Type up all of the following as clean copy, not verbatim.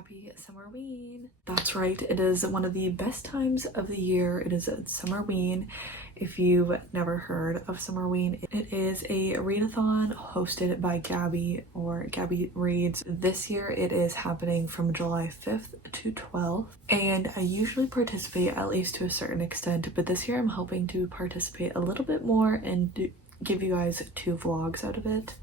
Happy Summerween. That's right, it is one of the best times of the year. It is Summerween. If you've never heard of Summerween, it is a readathon hosted by Gabby, or Gabby Reads. This year it is happening from July 5th to 12th, and I usually participate at least to a certain extent, but this year I'm hoping to participate a little bit more and give you guys 2 vlogs out of it.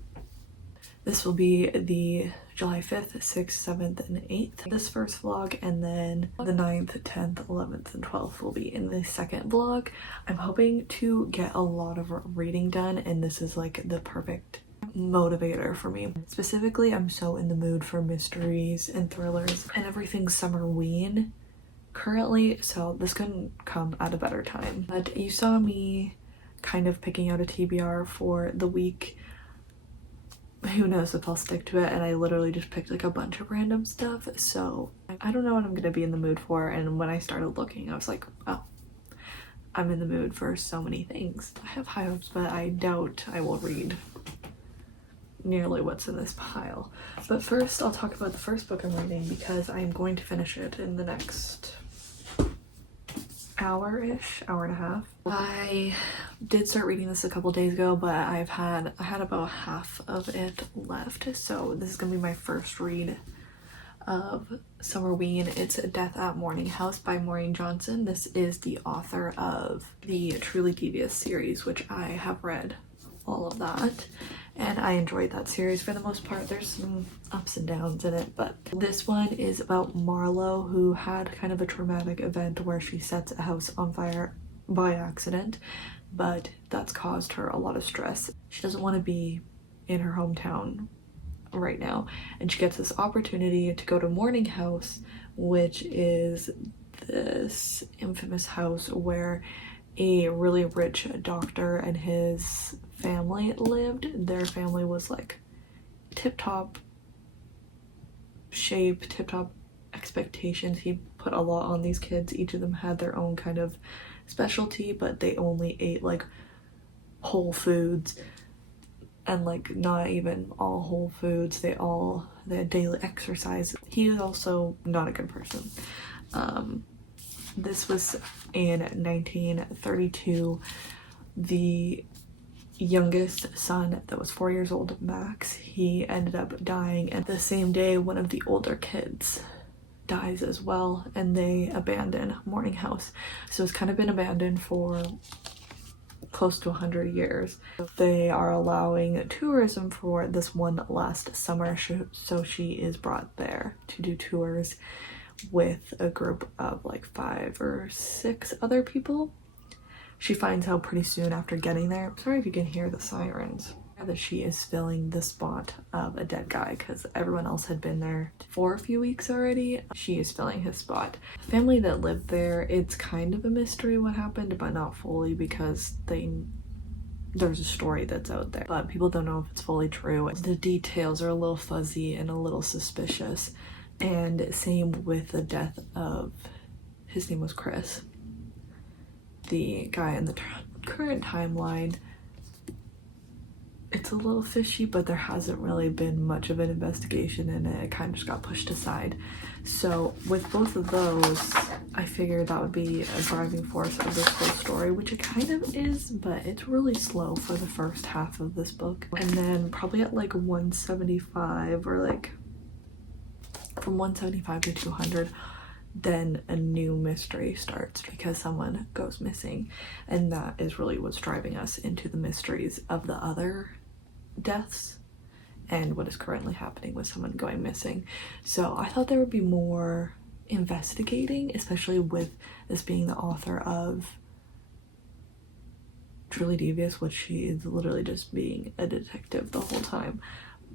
This will be the July 5th, 6th, 7th, and 8th, this first vlog, and then the 9th, 10th, 11th, and 12th will be in the second vlog. I'm hoping to get a lot of reading done, and this is like the perfect motivator for me. Specifically, I'm so in the mood for mysteries and thrillers and everything Summerween currently, so this couldn't come at a better time. But you saw me kind of picking out a TBR for the week. Who knows if I'll stick to it, and I literally just picked like a bunch of random stuff, so I don't know what I'm gonna be in the mood for. And when I started looking, I was like, oh, I'm in the mood for so many things. I have high hopes, but I doubt I will read nearly what's in this pile. But first I'll talk about the first book I'm reading, because I am going to finish it in the next hour-ish, hour and a half. I did start reading this a couple days ago, but I had about half of it left, so this is gonna be my first read of Summerween. It's Death at Morning House by Maureen Johnson. This is the author of the Truly Devious series, which I have read all of that, and I enjoyed that series for the most part. There's some ups and downs in it, but this one is about Marlowe, who had kind of a traumatic event where she sets a house on fire by accident, but that's caused her a lot of stress. She doesn't want to be in her hometown right now, and she gets this opportunity to go to Morning House, which is this infamous house where a really rich doctor and his family lived. Their family was like tip-top shape, tip-top expectations. He put a lot on these kids. Each of them had their own kind of specialty, but they only ate like whole foods, and like not even all whole foods. They had daily exercise. He is also not a good person. This was in 1932. The youngest son, that was 4 years old, Max, he ended up dying, and the same day one of the older kids dies as well, and they abandon Morning House. So it's kind of been abandoned for close to 100 years. They are allowing tourism for this one last summer, so she is brought there to do tours with a group of like 5 or 6 other people. She finds out pretty soon after getting there, sorry if you can hear the sirens, that she is filling the spot of a dead guy, because everyone else had been there for a few weeks already. She is filling his spot. The family that lived there, it's kind of a mystery what happened, but not fully, because there's a story that's out there, but people don't know if it's fully true. The details are a little fuzzy and a little suspicious. And same with the death of, his name was Chris, the guy in the current timeline. It's a little fishy, but there hasn't really been much of an investigation in it. It kind of just got pushed aside. So with both of those, I figured that would be a driving force of this whole story, which it kind of is, but it's really slow for the first half of this book. And then probably at like 175, or like from 175 to 200, then a new mystery starts because someone goes missing, and that is really what's driving us into the mysteries of the other deaths and what is currently happening with someone going missing. So I thought there would be more investigating, especially with this being the author of Truly Devious, which she is literally just being a detective the whole time,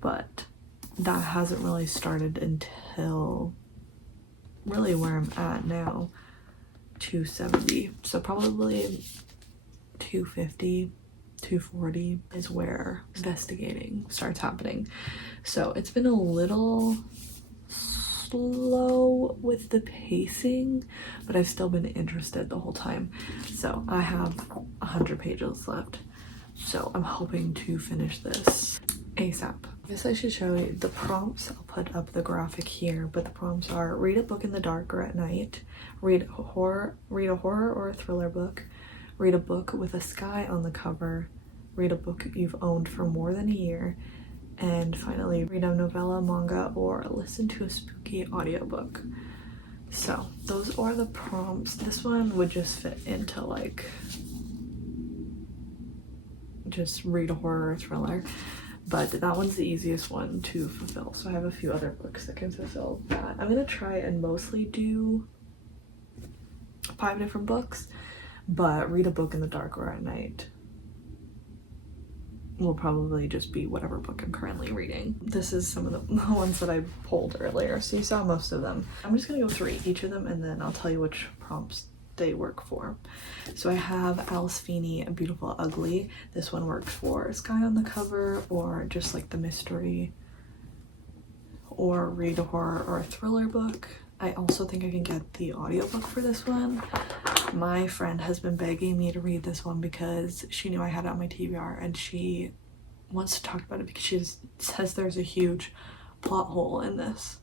but that hasn't really started until really where I'm at now, 270. So probably 250, 240 is where investigating starts happening. So it's been a little slow with the pacing, but I've still been interested the whole time. So I have 100 pages left, so I'm hoping to finish this ASAP. I guess I should show you the prompts. I'll put up the graphic here, but the prompts are: read a book in the dark or at night, read a horror or a thriller book, read a book with a sky on the cover, read a book you've owned for more than a year, and finally read a novella, manga, or listen to a spooky audiobook. So those are the prompts. This one would just fit into like just read a horror or thriller, but that one's the easiest one to fulfill. So I have a few other books that can fulfill that. I'm gonna try and mostly do 5 different books, but read a book in the dark or at night will probably just be whatever book I'm currently reading. This is some of the ones that I pulled earlier, so you saw most of them. I'm just gonna go through each of them and then I'll tell you which prompts they work for. So I have Alice Feeney, Beautiful Ugly. This one works for sky on the cover or just like the mystery, or read a horror or a thriller book. I also think I can get the audiobook for this one. My friend has been begging me to read this one because she knew I had it on my TBR and she wants to talk about it because she says there's a huge plot hole in this.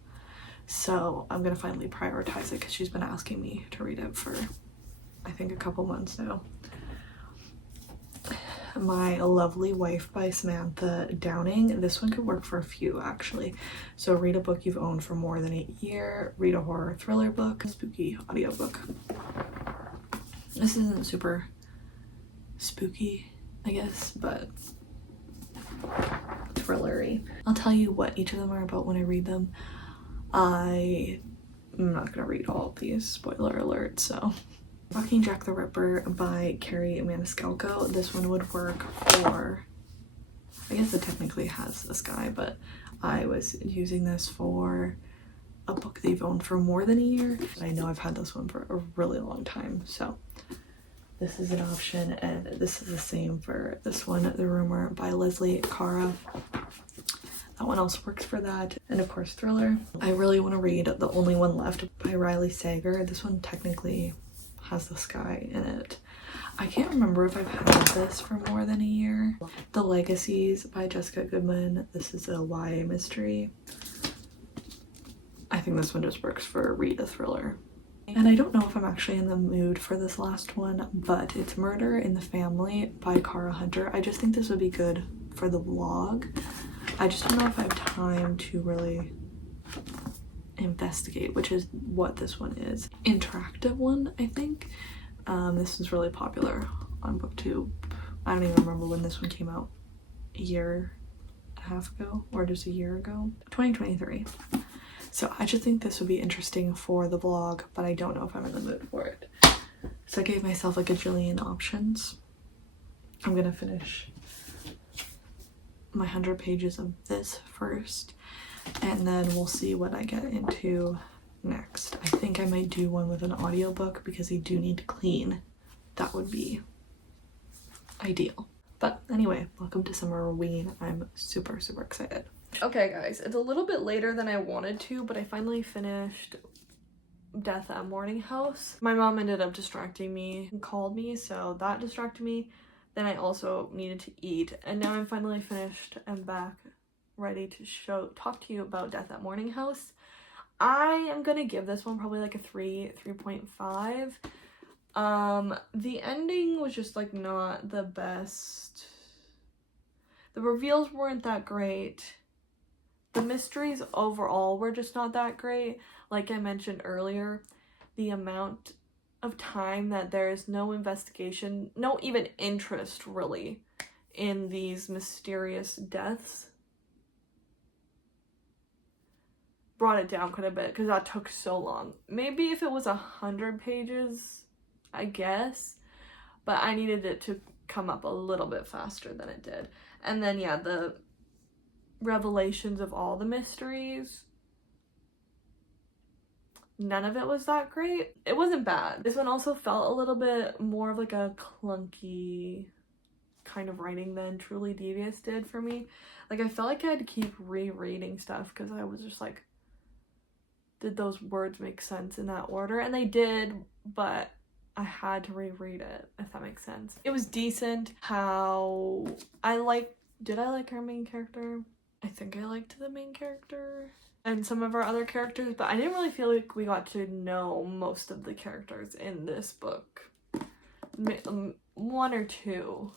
So I'm gonna finally prioritize it because she's been asking me to read it for I think a couple months now. My Lovely Wife by Samantha Downing. This one could work for a few actually. So read a book you've owned for more than a year, read a horror thriller book, spooky audiobook. This isn't super spooky, I guess, but thrillery. I'll tell you what each of them are about when I read them. I'm not gonna read all of these, spoiler alert, so. Stalking Jack the Ripper by Carrie Maniscalco. This one would work for, I guess it technically has a sky, but I was using this for a book that you've owned for more than a year. I know I've had this one for a really long time, so this is an option, and this is the same for this one, The Rumor by Leslie Cara. That one also works for that. And of course, thriller. I really want to read The Only One Left by Riley Sager. This one technically has the sky in it. I can't remember if I've had this for more than a year. The Legacies by Jessica Goodman. This is a YA mystery. I think this one just works for read a thriller. And I don't know if I'm actually in the mood for this last one, but it's Murder in the Family by Cara Hunter. I just think this would be good for the vlog. I just don't know if I have time to really investigate, which is what this one is. Interactive one, I think. This is really popular on BookTube. I don't even remember when this one came out. A year and a half ago, or just a year ago. 2023. So I just think this would be interesting for the vlog, but I don't know if I'm in the mood for it. So I gave myself like a jillion options. I'm gonna finish my 100 pages of this first, and then we'll see what I get into next. I think I might do one with an audiobook because I do need to clean. That would be ideal. But anyway, welcome to Summerween. I'm super excited. Okay guys, it's a little bit later than I wanted to, but I finally finished Death at Morning House. My mom ended up distracting me and called me, so that distracted me. Then I also needed to eat, and now I'm finally finished and back ready to talk to you about Death at Morning House. I am gonna give this one probably like a 3.5. The ending was just like not the best. The reveals weren't that great. The mysteries overall were just not that great. Like I mentioned earlier, the amount of time that there is no investigation, no even interest really in these mysterious deaths brought it down quite a bit because that took so long. Maybe if it was 100 pages, I guess, but I needed it to come up a little bit faster than it did. And then yeah, the revelations of all the mysteries, none of it was that great. It wasn't bad. This one also felt a little bit more of like a clunky kind of writing than Truly Devious did for me. Like I felt like I had to keep rereading stuff because I was just like, did those words make sense in that order? And they did, but I had to reread it, if that makes sense. It was decent. Did I like our main character? I think I liked the main character and some of our other characters, but I didn't really feel like we got to know most of the characters in this book. One or two.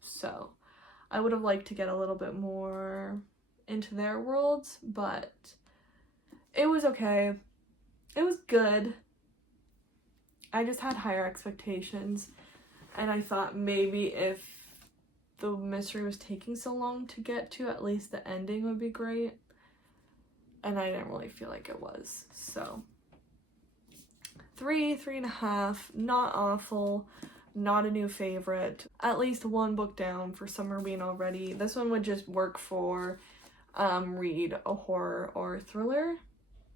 So I would have liked to get a little bit more into their worlds, but it was okay. It was good. I just had higher expectations, and I thought maybe if the mystery was taking so long to get to, at least the ending would be great. And I didn't really feel like it was. So 3.5, not awful, not a new favorite. At least one book down for Summerween already. This one would just work for read a horror or thriller.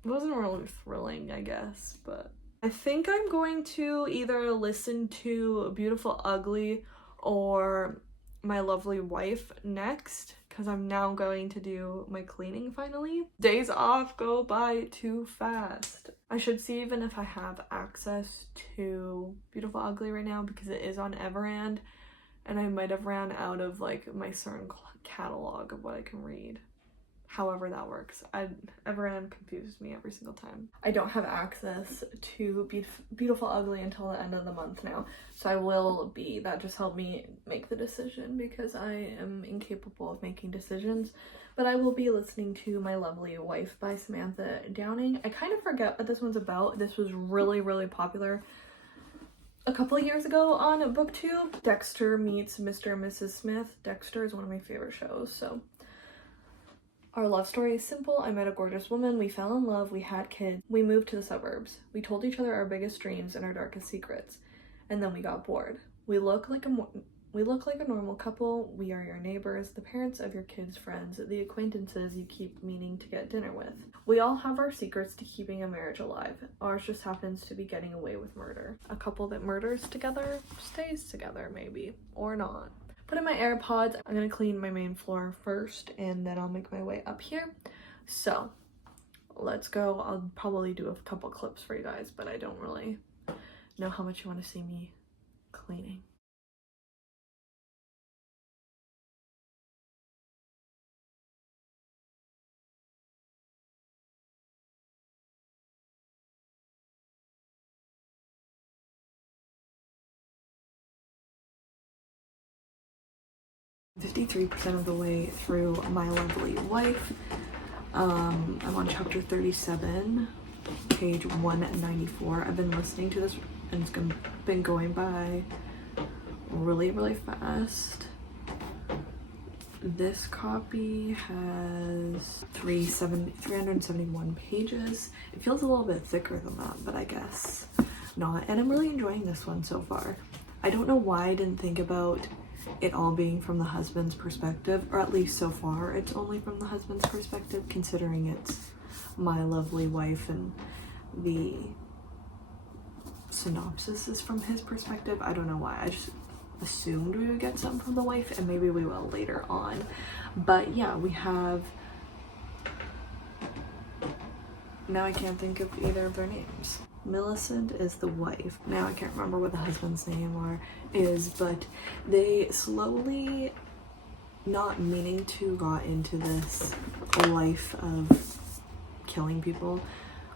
It wasn't really thrilling, I guess, but I think I'm going to either listen to Beautiful Ugly or My Lovely Wife next, because I'm now going to do my cleaning finally. Days off go by too fast. I should see even if I have access to Beautiful Ugly right now, because it is on Everand, and I might have ran out of like my certain catalog of what I can read. However that works. Everand confuses me every single time. I don't have access to Beautiful Ugly until the end of the month now, so I will be. That just helped me make the decision because I am incapable of making decisions. But I will be listening to My Lovely Wife by Samantha Downing. I kind of forget what this one's about. This was really, really popular a couple of years ago on BookTube. Dexter meets Mr. and Mrs. Smith. Dexter is one of my favorite shows, so. Our love story is simple. I met a gorgeous woman, we fell in love, we had kids, we moved to the suburbs. We told each other our biggest dreams and our darkest secrets, and then we got bored. We look like a normal couple. We are your neighbors, the parents of your kids' friends, the acquaintances you keep meaning to get dinner with. We all have our secrets to keeping a marriage alive. Ours just happens to be getting away with murder. A couple that murders together stays together, maybe, or not. Put in my AirPods. I'm gonna clean my main floor first, and then I'll make my way up here. So let's go. I'll probably do a couple clips for you guys, but I don't really know how much you want to see me cleaning. $53% of the way through My Lovely Wife. I'm on chapter 37, page 194. I've been listening to this and it's been going by really, really fast. This copy has 371 pages. It feels a little bit thicker than that, but I guess not. And I'm really enjoying this one so far. I don't know why I didn't think about it all being from the husband's perspective, or at least so far it's only from the husband's perspective, considering it's My Lovely Wife and the synopsis is from his perspective. I don't know why. I just assumed we would get something from the wife, and maybe we will later on. But yeah, we have, now I can't think of either of their names. Millicent is the wife. Now I can't remember what the husband's name is, but they slowly, not meaning to, got into this life of killing people.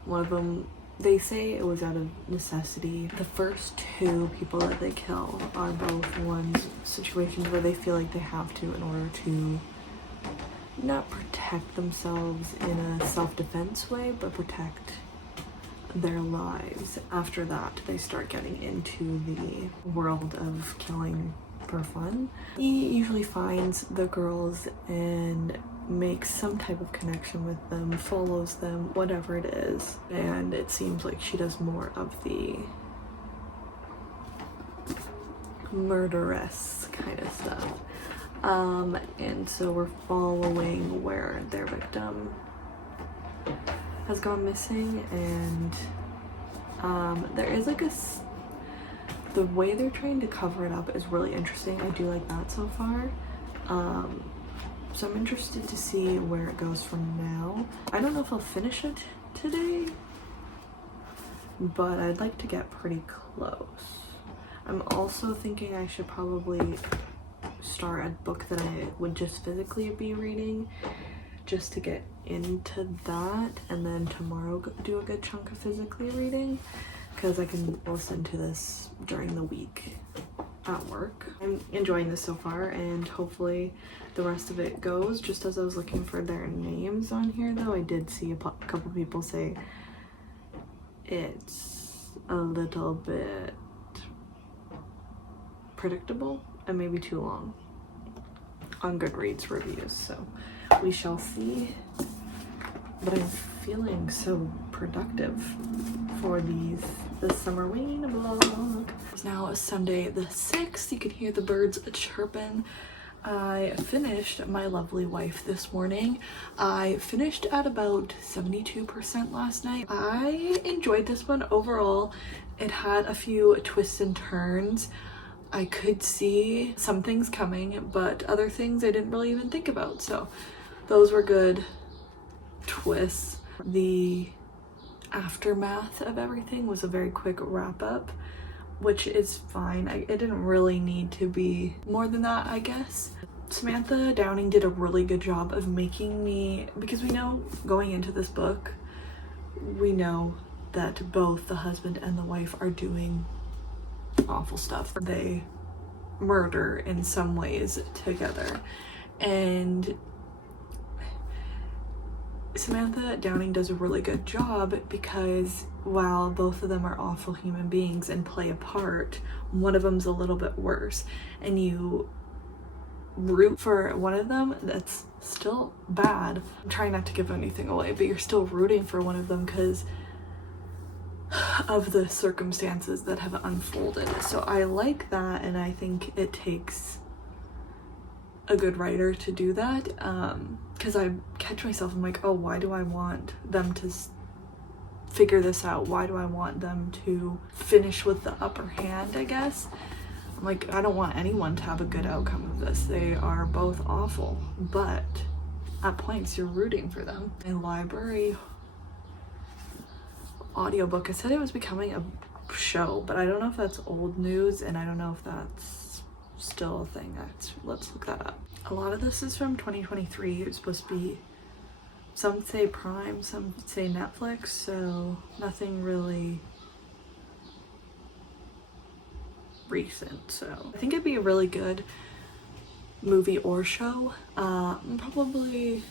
One of them, they say it was out of necessity. The first two people that they kill are both ones situations where they feel like they have to in order to not protect themselves in a self-defense way, but protect their lives. After that, they start getting into the world of killing for fun. He usually finds the girls and makes some type of connection with them, follows them, whatever it is. And it seems like she does more of the murderous kind of stuff. And so we're following where their victim has gone missing, and there is like the way they're trying to cover it up is really interesting. I do like that so far. So I'm interested to see where it goes from now. I don't know if I'll finish it today, but I'd like to get pretty close. I'm also thinking I should probably start a book that I would just physically be reading just to get into that, and then tomorrow do a good chunk of physically reading because I can listen to this during the week at work. I'm enjoying this so far, and hopefully the rest of it goes. Just as I was looking for their names on here though, I did see a couple people say it's a little bit predictable and maybe too long on Goodreads reviews, so we shall see. But I'm feeling so productive for this Summerween vlog. It's now Sunday the 6th. You can hear the birds chirping. I finished My Lovely Wife this morning. I finished at about 72% last night. I enjoyed this one overall. It had a few twists and turns. I could see some things coming, but other things I didn't really even think about. So those were good twists. The aftermath of everything was a very quick wrap up, which is fine. It didn't really need to be more than that, I guess. Samantha Downing did a really good job of making me, because we know going into this book, we know that both the husband and the wife are doing awful stuff. They murder in some ways together, and Samantha Downing does a really good job because while both of them are awful human beings and play a part, one of them's a little bit worse, and you root for one of them that's still bad. I'm trying not to give anything away, but you're still rooting for one of them because of the circumstances that have unfolded. So I like that, and I think it takes a good writer to do that, because I catch myself, I'm like, oh, why do I want them to figure this out? Why do I want them to finish with the upper hand, I guess? I'm like, I don't want anyone to have a good outcome of this. They are both awful, but at points you're rooting for them. A library audiobook, it said it was becoming a show, but I don't know if that's old news, and I don't know if that's still a thing. Let's look that up. A lot of this is from 2023. It's supposed to be, some say Prime, some say Netflix, so nothing really recent. So I think it'd be a really good movie or show. Probably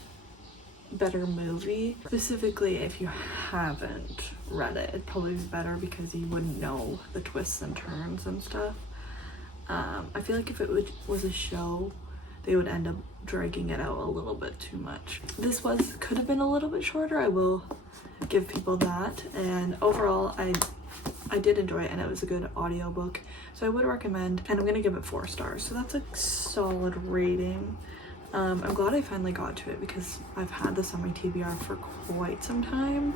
better movie. Specifically, if you haven't read it, it'd probably be better because you wouldn't know the twists and turns and stuff. I feel like if it was a show, they would end up dragging it out a little bit too much. This could have been a little bit shorter, I will give people that, and overall I did enjoy it, and it was a good audiobook, so I would recommend, and I'm gonna give it 4 stars, so that's a solid rating. I'm glad I finally got to it because I've had this on my TBR for quite some time.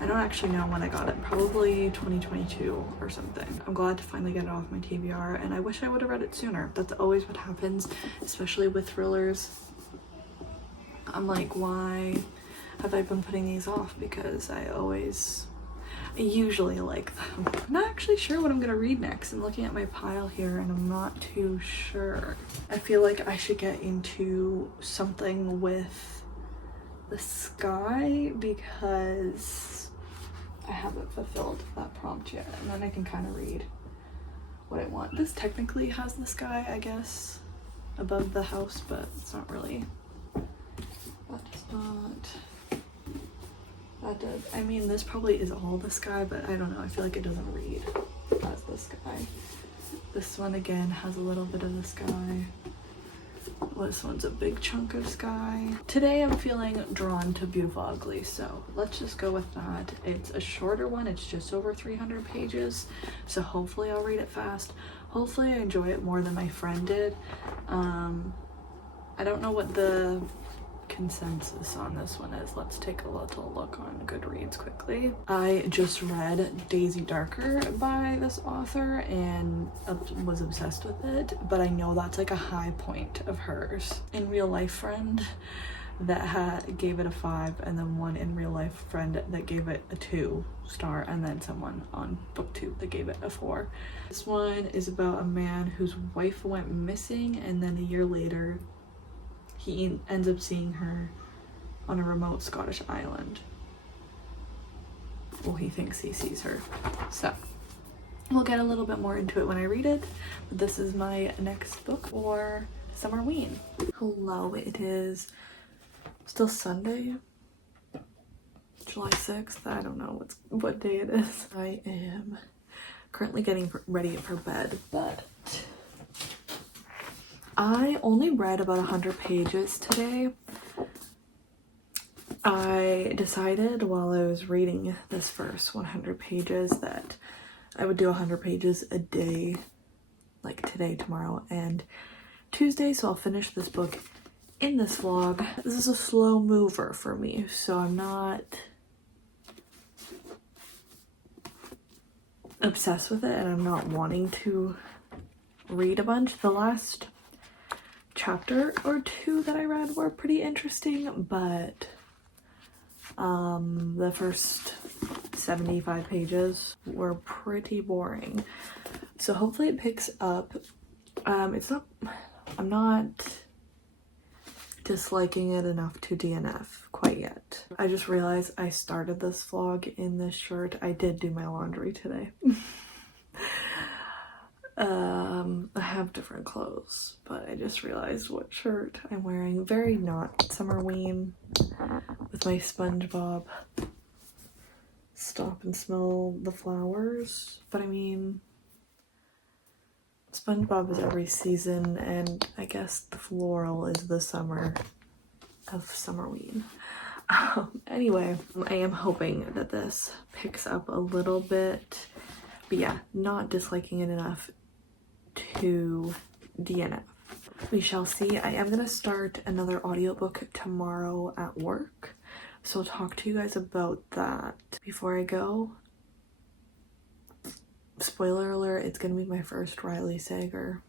I don't actually know when I got it, probably 2022 or something. I'm glad to finally get it off my TBR, and I wish I would have read it sooner. That's always what happens, especially with thrillers. I'm like, why have I been putting these off? Because I usually like them. I'm not actually sure what I'm gonna read next. I'm looking at my pile here and I'm not too sure. I feel like I should get into something with the sky because I haven't fulfilled that prompt yet, and then I can kind of read what I want. This technically has the sky, I guess, above the house, but it's not really. That does not. That does. I mean, this probably is all the sky, but I don't know. I feel like it doesn't read as the sky. This one again has a little bit of the sky. This one's a big chunk of sky. Today I'm feeling drawn to Beautiful Ugly, so let's just go with that. It's a shorter one. It's just over 300 pages, so hopefully I'll read it fast. Hopefully I enjoy it more than my friend did. I don't know what the consensus on this one is. Let's take a little look on Goodreads quickly. I just read Daisy Darker by this author and was obsessed with it, but I know that's like a high point of hers. In Real Life friend that gave it a 5, and then one in Real Life friend that gave it a 2 star, and then someone on booktube that gave it a 4. This one is about a man whose wife went missing, and then a year later he ends up seeing her on a remote Scottish island. Well, he thinks he sees her. So we'll get a little bit more into it when I read it. But this is my next book for Summerween. Hello, it is still Sunday, July 6th. I don't know what day it is. I am currently getting ready for bed, but I only read about 100 pages today. I decided while I was reading this first 100 pages that I would do 100 pages a day, like today, tomorrow, and Tuesday, so I'll finish this book in this vlog. This is a slow mover for me, so I'm not obsessed with it and I'm not wanting to read a bunch. The last chapter or two that I read were pretty interesting, but the first 75 pages were pretty boring. So hopefully it picks up. I'm not disliking it enough to DNF quite yet. I just realized I started this vlog in this shirt. I did do my laundry today. I have different clothes, but I just realized what shirt I'm wearing. Very not Summerween, with my SpongeBob stop and smell the flowers. But I mean, SpongeBob is every season, and I guess the floral is the summer of Summerween. Anyway, I am hoping that this picks up a little bit, but yeah, not disliking it enough to DNF. We shall see. I am gonna start another audiobook tomorrow at work, so I'll talk to you guys about that. Before I go, spoiler alert, it's gonna be my first Riley Sager.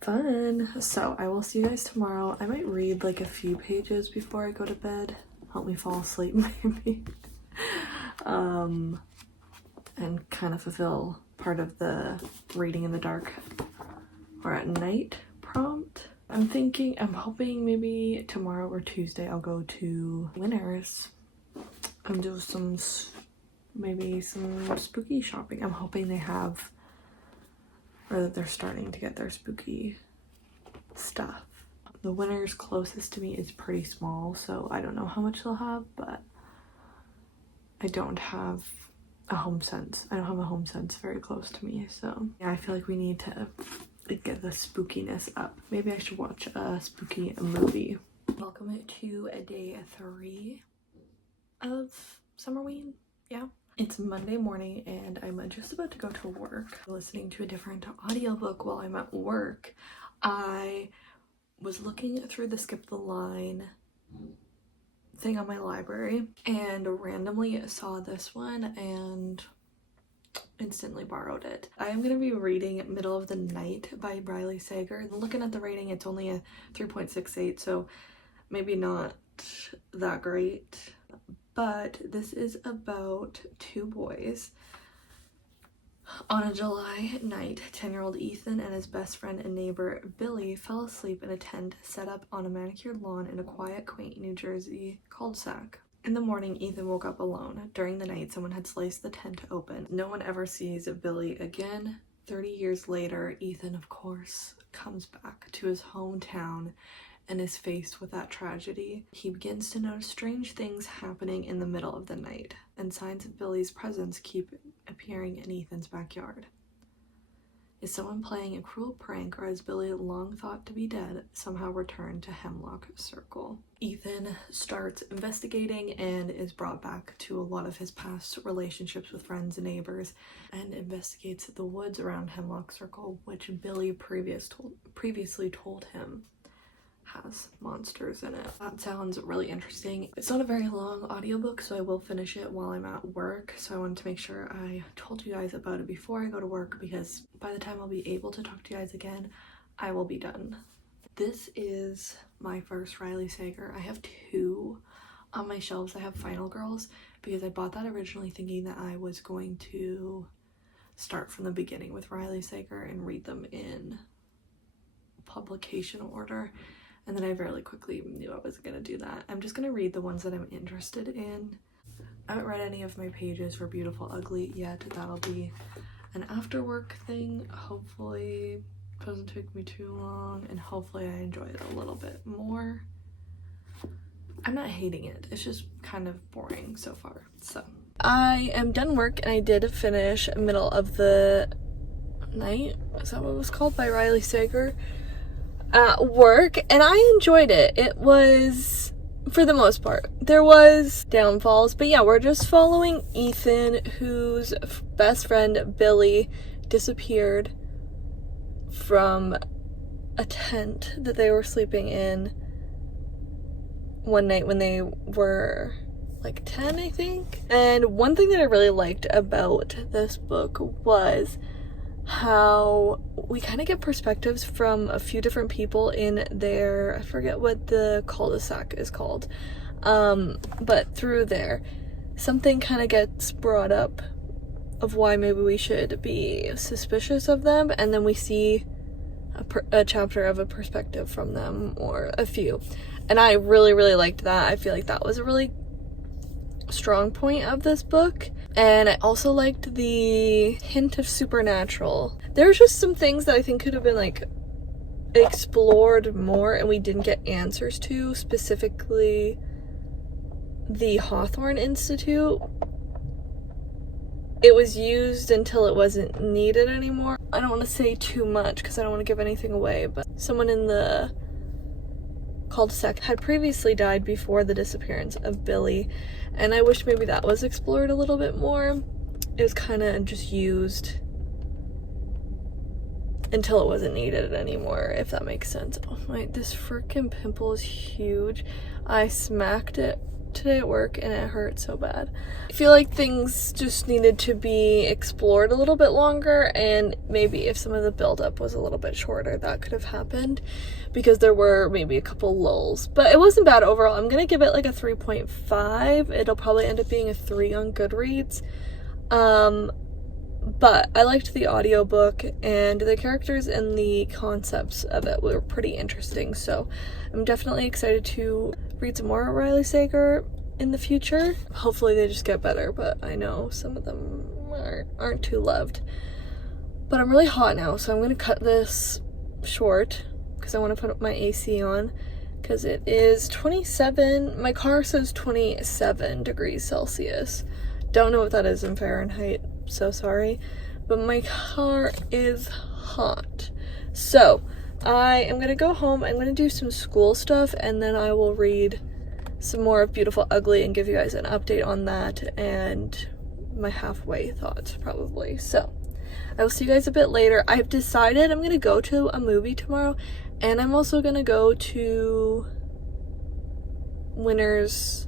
Fun. So I will see you guys tomorrow. I might read like a few pages before I go to bed. Help me fall asleep maybe. And kind of fulfill part of the reading in the dark or at night prompt. I'm hoping maybe tomorrow or Tuesday I'll go to Winners and do maybe some spooky shopping. I'm hoping they have, or that they're starting to get their spooky stuff. The Winners closest to me is pretty small, so I don't know how much they'll have, but I don't have a Home Sense. I don't have a Home Sense very close to me, so yeah, I feel like we need to get the spookiness up. Maybe I should watch a spooky movie. Welcome to day 3 of Summerween. Yeah. It's Monday morning and I'm just about to go to work. Listening to a different audiobook while I'm at work. I was looking through the skip the line thing on my library and randomly saw this one and instantly borrowed it. I am going to be reading Middle of the Night by Riley Sager. Looking at the rating, it's only a 3.68, so maybe not that great. But this is about two boys. On a July night, 10-year-old Ethan and his best friend and neighbor Billy fell asleep in a tent set up on a manicured lawn in a quiet, quaint New Jersey cul-de-sac. In the morning, Ethan woke up alone. During the night, someone had sliced the tent open. No one ever sees Billy again. 30 years later, Ethan, of course, comes back to his hometown and is faced with that tragedy. He begins to notice strange things happening in the middle of the night, and signs of Billy's presence keep appearing in Ethan's backyard. Is someone playing a cruel prank, or has Billy, long thought to be dead, somehow returned to Hemlock Circle? Ethan starts investigating and is brought back to a lot of his past relationships with friends and neighbors, and investigates the woods around Hemlock Circle, which Billy previously told him has monsters in it. That sounds really interesting. It's not a very long audiobook, so I will finish it while I'm at work, so I wanted to make sure I told you guys about it before I go to work, because by the time I'll be able to talk to you guys again, I will be done. This is my first Riley Sager. I have two on my shelves. I have Final Girls, because I bought that originally thinking that I was going to start from the beginning with Riley Sager and read them in publication order, and then I very quickly knew I was gonna do that. I'm just gonna read the ones that I'm interested in. I haven't read any of my pages for Beautiful Ugly yet. That'll be an after work thing. Hopefully it doesn't take me too long, and hopefully I enjoy it a little bit more. I'm not hating it, it's just kind of boring so far. So I am done work, and I did finish Middle of the Night, is that what it was called, by Riley Sager at work, and I enjoyed it. It was, for the most part, there was downfalls, but yeah, we're just following Ethan, whose best friend Billy disappeared from a tent that they were sleeping in one night when they were like 10, I think. And one thing that I really liked about this book was how we kind of get perspectives from a few different people in their, I forget what the cul-de-sac is called, but through there something kind of gets brought up of why maybe we should be suspicious of them, and then we see a chapter of a perspective from them, or a few, and I really liked that. I feel like that was a really strong point of this book. And I also liked the hint of supernatural. There's just some things that I think could have been like explored more and we didn't get answers to, specifically the Hawthorne Institute. It was used until it wasn't needed anymore. I don't want to say too much because I don't want to give anything away, but someone in the cul-de-sac had previously died before the disappearance of Billy, and I wish maybe that was explored a little bit more. It was kind of just used until it wasn't needed anymore, if that makes sense. Oh my, this freaking pimple is huge. I smacked it today at work and it hurt so bad. I feel like things just needed to be explored a little bit longer, and maybe if some of the buildup was a little bit shorter, that could have happened, because there were maybe a couple lulls. But it wasn't bad overall. I'm gonna give it like a 3.5. It'll probably end up being a 3 on Goodreads. But I liked the audiobook, and the characters and the concepts of it were pretty interesting, so I'm definitely excited to read some more Riley Sager in the future. Hopefully they just get better, but I know some of them aren't too loved. But I'm really hot now, so I'm gonna cut this short because I want to put my AC on, because it is 27, my car says 27 degrees Celsius. Don't know what that is in Fahrenheit, so sorry, but my car is hot. So I am gonna go home, I'm gonna do some school stuff, and then I will read some more of Beautiful Ugly and give you guys an update on that and my halfway thoughts probably. So I will see you guys a bit later. I've decided I'm gonna go to a movie tomorrow, and I'm also gonna go to Winners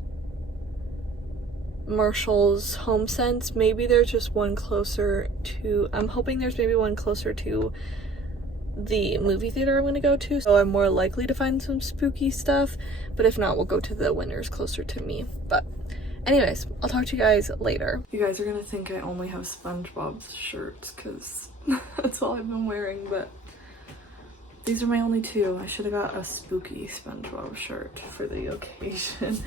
Marshall's Home Sense. Maybe there's just one closer to, I'm hoping there's maybe one closer to the movie theater I'm gonna go to, so I'm more likely to find some spooky stuff, but if not, we'll go to the Winners closer to me. But anyways, I'll talk to you guys later. You guys are gonna think I only have SpongeBob shirts because that's all I've been wearing, but these are my only two. I should have got a spooky SpongeBob shirt for the occasion.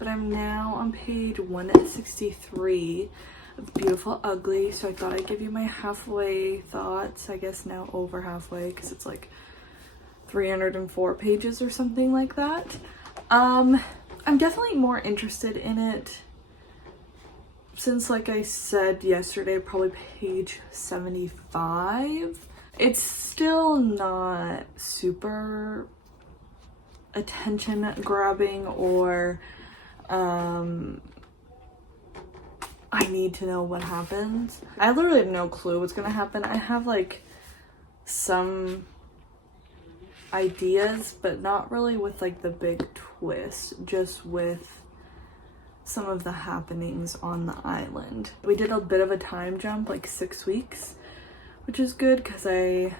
But I'm now on page 163 of Beautiful Ugly, so I thought I'd give you my halfway thoughts. I guess now over halfway, because it's like 304 pages or something like that. I'm definitely more interested in it since, like I said yesterday, probably page 75. It's still not super attention grabbing, or I need to know what happens. I literally have no clue what's gonna happen. I have like some ideas, but not really with like the big twist, just with some of the happenings on the island. We did a bit of a time jump, like 6 weeks, which is good because I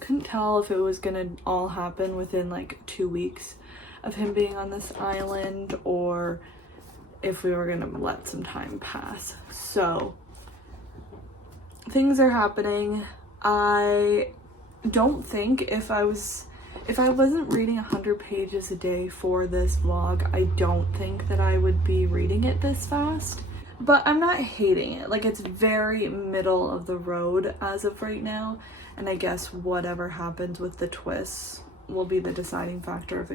couldn't tell if it was gonna all happen within like 2 weeks of him being on this island, or if we were gonna let some time pass. So things are happening. I don't think if I wasn't reading 100 pages a day for this vlog, I don't think that I would be reading it this fast. But I'm not hating it. Like, it's very middle of the road as of right now, and I guess whatever happens with the twists will be the deciding factor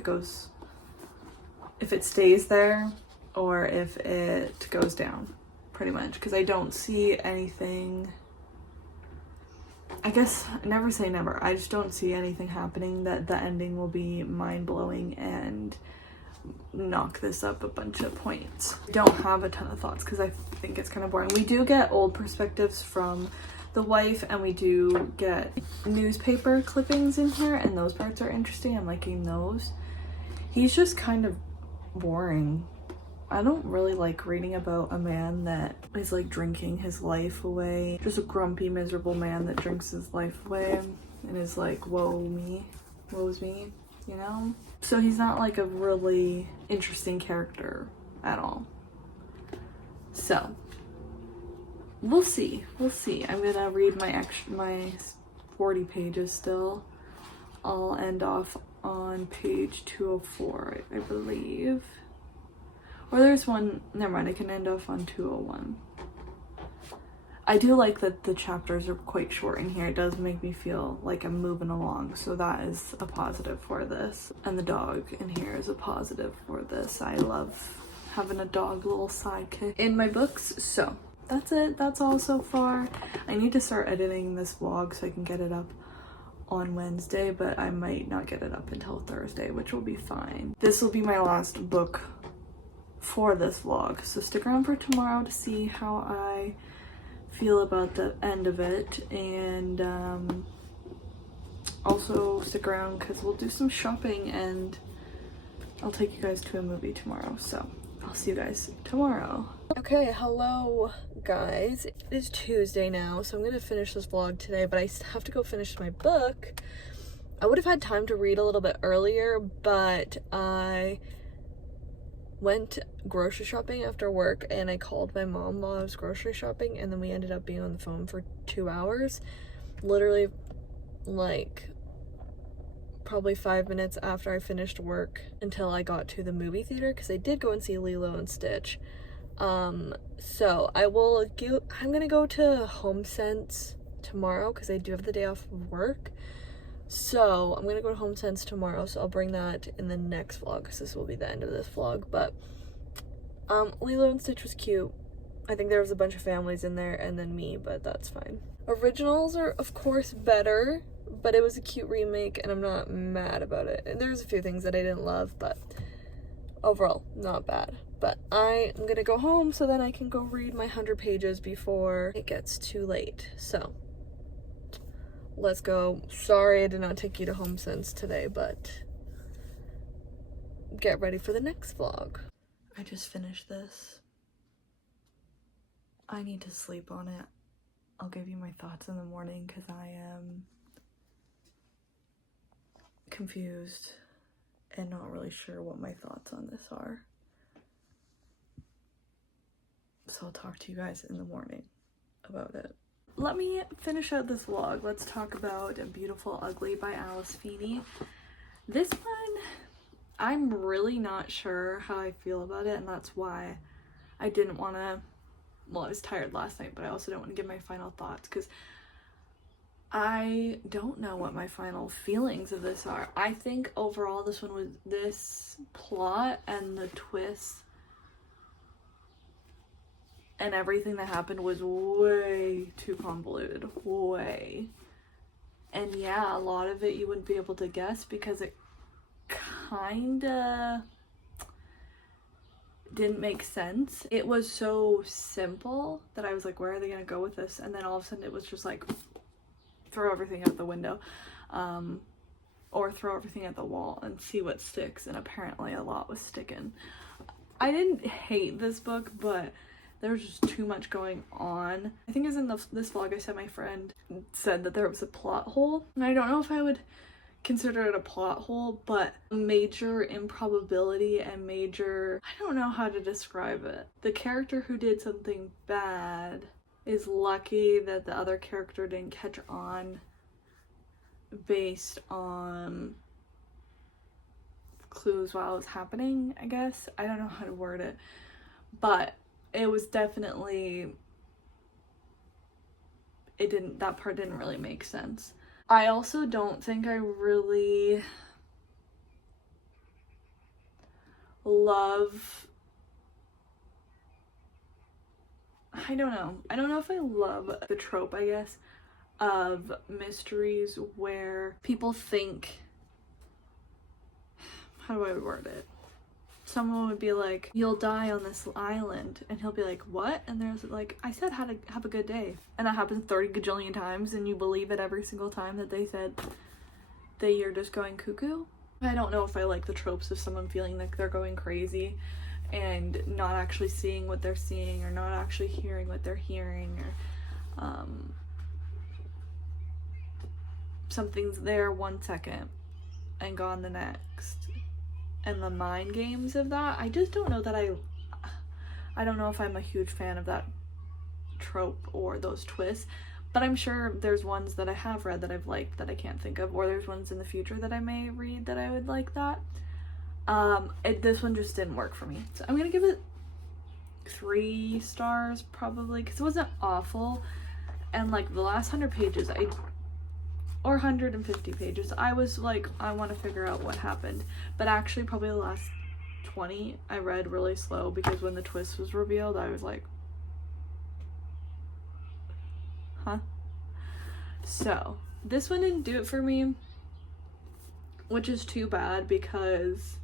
if it stays there or if it goes down, pretty much, because I don't see anything. I guess never say never. I just don't see anything happening that the ending will be mind-blowing and knock this up a bunch of points. I don't have a ton of thoughts because I think it's kind of boring. We do get old perspectives from the wife, and we do get newspaper clippings in here, and those parts are interesting. I'm liking those. He's just kind of boring. I don't really like reading about a man that is like drinking his life away. Just a grumpy, miserable man that drinks his life away and is like, woe's me, you know? So he's not like a really interesting character at all. So we'll see. I'm gonna read my 40 pages still. I'll end off on page 204, I believe. Or there's one, never mind, I can end off on 201. I do like that the chapters are quite short in here. It does make me feel like I'm moving along, so that is a positive for this. And the dog in here is a positive for this. I love having a dog little sidekick in my books. So that's it. That's all so far. I need to start editing this vlog so I can get it up on Wednesday, but I might not get it up until Thursday, which will be fine. This will be my last book for this vlog, so stick around for tomorrow to see how I feel about the end of it, and also stick around because we'll do some shopping and I'll take you guys to a movie tomorrow, so I'll see you guys tomorrow. Okay, hello guys. It is Tuesday now, so I'm gonna finish this vlog today, but I have to go finish my book. I would have had time to read a little bit earlier, but I went grocery shopping after work and I called my mom while I was grocery shopping, and then we ended up being on the phone for 2 hours. Literally, like, probably 5 minutes after I finished work until I got to the movie theater, because I did go and see Lilo and Stitch. So I'm gonna go to HomeSense tomorrow because I do have the day off of work. So I'm gonna go to HomeSense tomorrow, so I'll bring that in the next vlog because this will be the end of this vlog. But Lilo and Stitch was cute. I think there was a bunch of families in there and then me, but that's fine. Originals are of course better, but it was a cute remake and I'm not mad about it. And there's a few things that I didn't love, but overall not bad. But I am gonna go home so then I can go read my 100 pages before it gets too late. So let's go. Sorry I did not take you to HomeSense today, but get ready for the next vlog. I just finished this. I need to sleep on it. I'll give you my thoughts in the morning because I am confused and not really sure what my thoughts on this are. So I'll talk to you guys in the morning about it. Let me finish out this vlog. Let's talk about Beautiful Ugly by Alice Feeney. This one, I'm really not sure how I feel about it, and that's why I didn't want to, well, I was tired last night, but I also don't want to give my final thoughts because I don't know what my final feelings of this are. I think overall this plot and the twist and everything that happened was way too convoluted, way. And yeah, a lot of it you wouldn't be able to guess because it kinda didn't make sense. It was so simple that I was like, where are they gonna go with this? And then all of a sudden it was just like, throw everything out the window, or throw everything at the wall and see what sticks, and apparently a lot was sticking. I didn't hate this book, but there was just too much going on. I think it was in this vlog I said my friend said that there was a plot hole, and I don't know if I would consider it a plot hole, but major improbability and major, I don't know how to describe it. The character who did something bad is lucky that the other character didn't catch on based on clues while it was happening, I guess. I don't know how to word it, but it was definitely, that part didn't really make sense. I also don't think I really love, I don't know if I love the trope, I guess, of mysteries where people think, how do I word it? Someone would be like, you'll die on this island, and he'll be like, what? And there's like, I said have a good day. And that happens 30 gajillion times, and you believe it every single time that they said that you're just going cuckoo. I don't know if I like the tropes of someone feeling like they're going crazy and not actually seeing what they're seeing, or not actually hearing what they're hearing, or something's there 1 second and gone the next. And the mind games of that, I just don't know that I don't know if I'm a huge fan of that trope or those twists, but I'm sure there's ones that I have read that I've liked that I can't think of, or there's ones in the future that I may read that I would like that. This one just didn't work for me, so I'm gonna give it 3 stars probably, because it wasn't awful, and like the last 100 pages or 150 pages, I was like, I want to figure out what happened. But actually probably the last 20 I read really slow, because when the twist was revealed I was like, huh? So this one didn't do it for me, which is too bad, because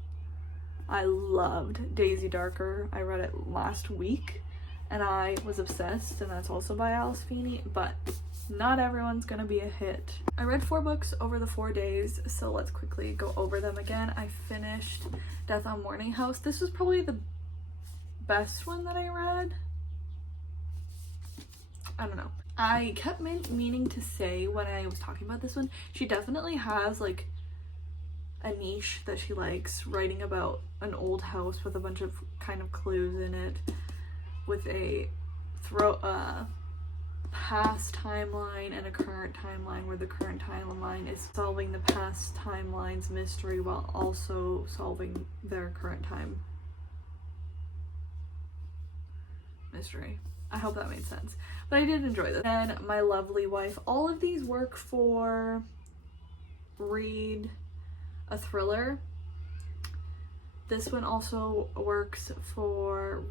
I loved Daisy Darker. I read it last week and I was obsessed, and that's also by Alice Feeney, but not everyone's gonna be a hit. I read 4 books over the 4 days, so let's quickly go over them again. I finished Death on Morning House. This was probably the best one that I read. I don't know. I kept meaning to say when I was talking about this one, she definitely has like a niche that she likes, writing about an old house with a bunch of kind of clues in it, with a past timeline and a current timeline, where the current timeline is solving the past timeline's mystery while also solving their current time mystery. I hope that made sense, but I did enjoy this. And My Lovely Wife, all of these work for read a thriller. This one also works for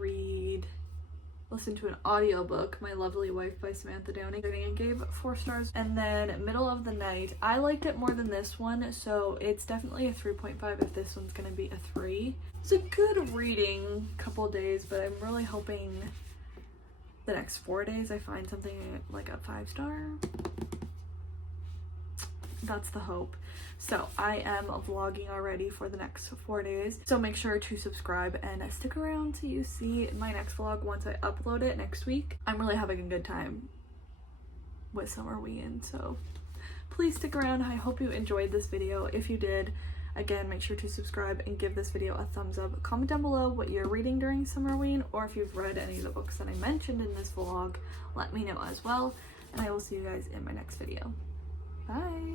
listen to an audiobook, My Lovely Wife by Samantha Downing. I gave 4 stars. And then Middle of the Night, I liked it more than this one, so it's definitely a 3.5 if this one's gonna be a 3. It's a good reading couple days, but I'm really hoping the next 4 days I find something like a 5-star. That's the hope. So I am vlogging already for the next 4 days, so make sure to subscribe and stick around so you see my next vlog once I upload it next week. I'm really having a good time with Summerween, so please stick around. I hope you enjoyed this video. If you did, again, make sure to subscribe and give this video a thumbs up. Comment down below what you're reading during Summerween, or if you've read any of the books that I mentioned in this vlog, let me know as well, and I will see you guys in my next video. Bye!